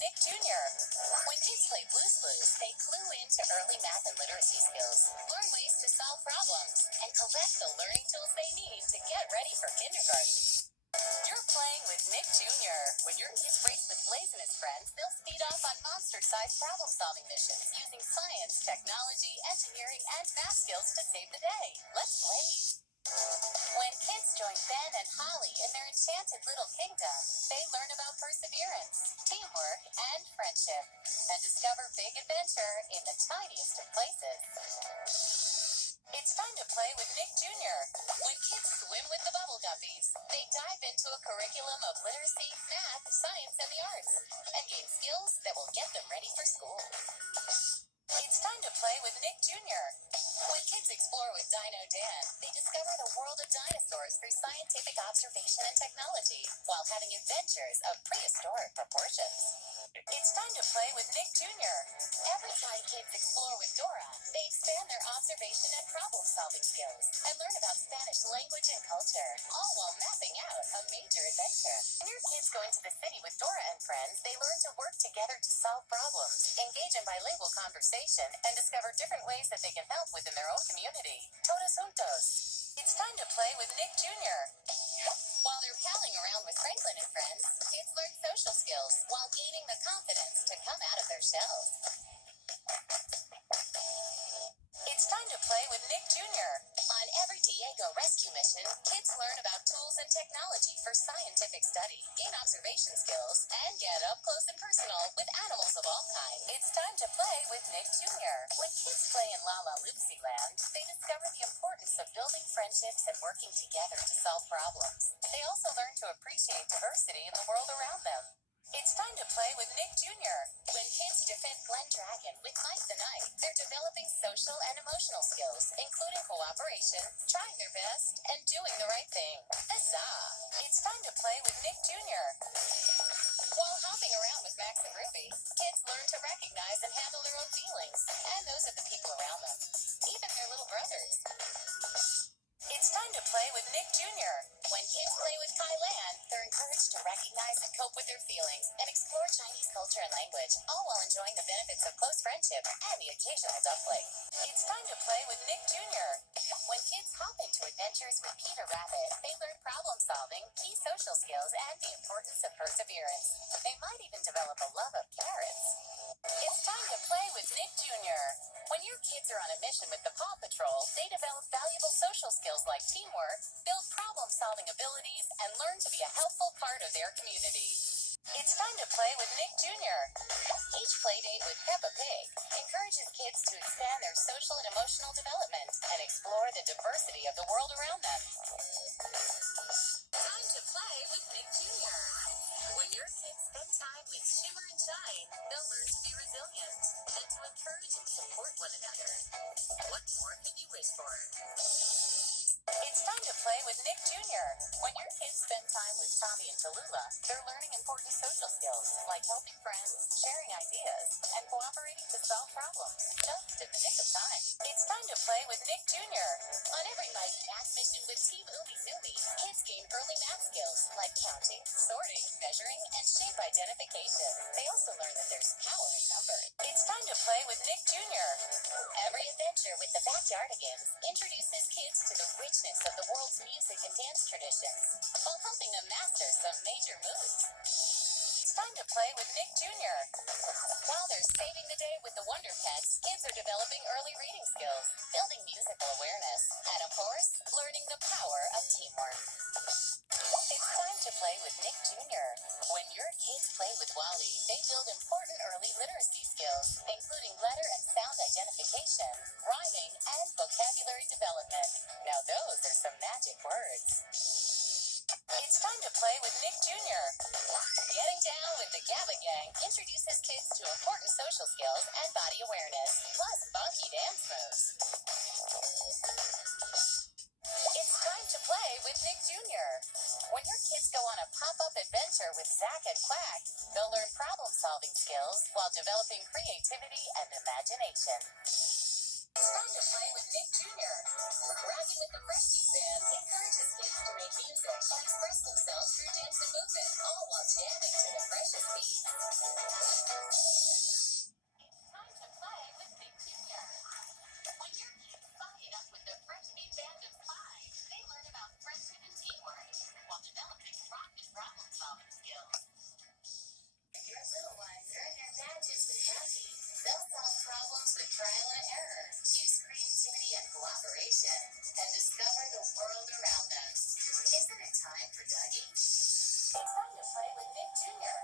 Nick Jr. When kids play Blues Clues, they clue into early math and literacy skills, learn ways to solve problems, and collect the learning tools they need to get ready for kindergarten. You're playing with Nick Jr. When your kids race with Blaze and his friends, they'll speed off on monster-sized problem-solving missions using science, technology, engineering, and math skills to save the day. Let's blaze. When kids join Ben and Holly in their enchanted little kingdom, they learn about perseverance, teamwork, and friendship, and discover big adventure in the tiniest of places. It's time to play with Nick Jr. When kids swim with the Bubble Guppies, they dive into a curriculum of literacy, math, science, and the arts, and gain skills that will get them ready for school. It's time to play with Nick Jr. When kids explore with Dino Dan, they discover the world of dinosaurs through scientific observation and technology, while having adventures of prehistoric proportions. It's time to play with Nick Jr. Every time kids explore with Dora, they expand their observation and problem-solving skills and learn about Spanish language and culture, all while mapping out a major adventure. When your kids go into the city with Dora and friends, they learn to work together to solve problems, engage in bilingual conversation, and discover different ways that they can help within their own community. Todos juntos. It's time to play with Nick Jr. While they're palling around with Franklin and friends, kids learn social skills while gaining the confidence to come out of their shells. It's time to play with Nick Jr. On every Diego rescue mission, kids learn about tools and technology for scientific study, gain observation skills, and get up close and personal with animals of all kinds. It's time to play with Nick Jr. When kids play in La La Loopsy Land, they discover the importance of building friendships and working together to solve problems. They also learn to appreciate diversity in the world around them. It's time to play with Nick Jr. When kids defend Glen Dragon with Mike the Knight, they're developing social and emotional skills, including cooperation, trying their best, and doing the right thing. Huzzah! It's time to play with Nick Jr. While hopping around with Max and Ruby, kids learn to recognize and handle their own feelings, and those of the people around them, even their little brothers. It's time to play with Nick Jr. When kids play with Kai Lan, they're encouraged to recognize and cope with their feelings and explore Chinese culture and language, all while enjoying the benefits of close friendship and the occasional dumpling. It's time to play with Nick Jr. When kids hop into adventures with Peter Rabbit, they learn problem solving, key social skills, and the importance of perseverance. They might even develop a love of carrots. It's time to play with Nick Jr. When your kids are on a mission with the Paw Patrol, they develop valuable social skills like teamwork, build problem-solving abilities, and learn to be a helpful part of their community. It's time to play with Nick Jr. Each playdate with Peppa Pig encourages kids to expand their social and emotional development and explore the diversity of the world around them. Time to play with Nick Jr. When your kids spend time with Shimmer and Shine, they'll learn to be resilient and to encourage and support one another. What more could you wish for? It's time to play with Nick Jr. When your kids spend time with Tommy and Tallulah, they're learning important social skills like helping friends, sharing ideas, and cooperating to solve problems, just in the nick of time. It's time to play with Nick Jr. On every Mighty Math mission with Team Umizoomi, kids gain early math skills like counting, sorting, measuring, and shape identification. They also learn that there's power in numbers. It's time to play with Nick Jr. Every adventure with the Backyardigans introduces kids to the richness of the world's music and dance traditions, while helping them master some major moves. It's time to play with Nick Jr. While they're saving the day with the Wonder Pets, kids are developing early reading skills, building musical awareness, and of course, learning the power of teamwork. It's time to play with Nick Jr. When your kids play with Wally, they build important early literacy skills, including letter and sound identification, rhyming, and vocabulary development. Now those are some magic words. It's time to play with Nick Jr. Getting down with the Gabba Gang introduces kids to important social skills and body awareness, plus funky dance moves. It's time to play with Nick Jr. When your kids go on a pop-up adventure with Zach and Quack, they'll learn problem-solving skills while developing creativity and imagination. Time to play with Nick Jr. Rocking with the Fresh Beat Band encourages kids to make music and express themselves through dance and movement, all while jamming to the freshest beats. Time to play with Nick Jr. When your kids buy it up with the Fresh Beat Band of 5, they learn about friendship and teamwork while developing rapid problem-solving skills. When your little ones earn their badges with Happy, they'll solve problems with trial and error, use creativity and cooperation, and discover the world around them. Isn't it time for Dougie? It's time to play with Nick Jr.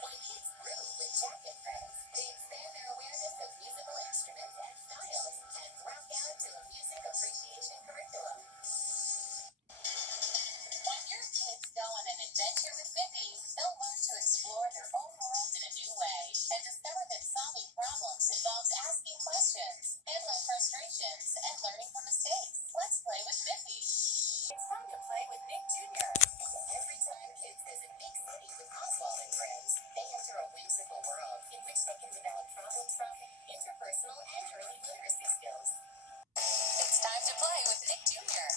When kids groove with Jacket Friends, they expand their awareness of musical instruments and styles and rock out to a music appreciation curriculum. When your kids go on an adventure with Bippy, they'll learn to explore their own world in a new way and discover that solving problems involves asking questions, handling frustrations, and learning from mistakes. Let's play with Bippy. It's time to play with Nick Jr. Every time kids visit Big City with Oswald and friends, they enter a whimsical world in which they can develop problem-solving, interpersonal, and early literacy skills. It's time to play with Nick Jr.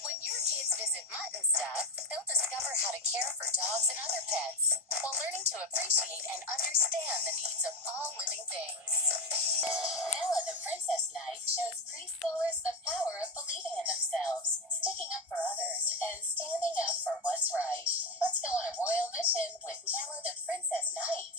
When your kids visit Mutt and Stuff, they'll discover how to care for dogs and other pets while learning to appreciate and understand the needs of all living things. Nella the Princess Knight shows preschoolers the power of believing in themselves, sticking up for others, and standing up for what's right. Let's go on a royal mission with Nella the Princess Knight.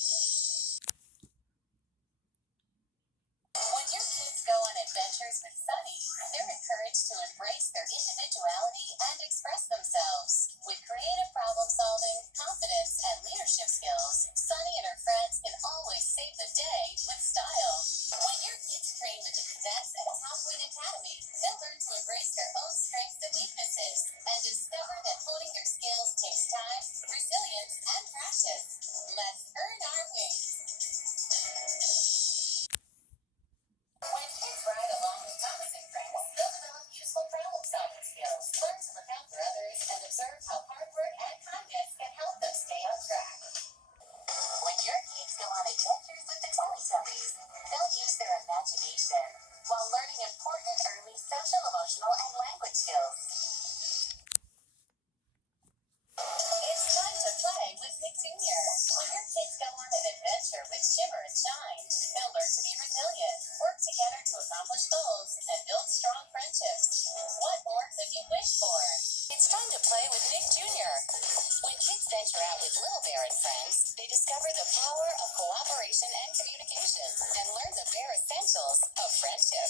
When your kids go on adventures with Sunny, they're encouraged to embrace their individuality and express themselves. With creative problem solving, confidence, and leadership skills, Sunny and her friends can always save the day with style. When your kids train with the cadets at Top Wing Academy, they'll learn to embrace their own strengths and weaknesses and discover that honing their skills takes time, resilience, and practice. Let's earn our wings. When kids ride along with Thomas and friends, they'll develop useful problem-solving skills, learn to look out for others, and observe how hard work and kindness can help them stay on track. When your kids go on adventures with the Teletubbies, they'll use their imagination while learning important early social, emotional, and language skills. It's time to play with Nick Jr. When your kids go on an adventure with Shimmer and Shine, they'll learn to be resilient, work together to accomplish goals, and build strong friendships. What more could you wish for? It's time to play with Nick Jr. When kids venture out with Little Bear and friends, they discover the power of cooperation and communication and learn the bare essentials of friendship.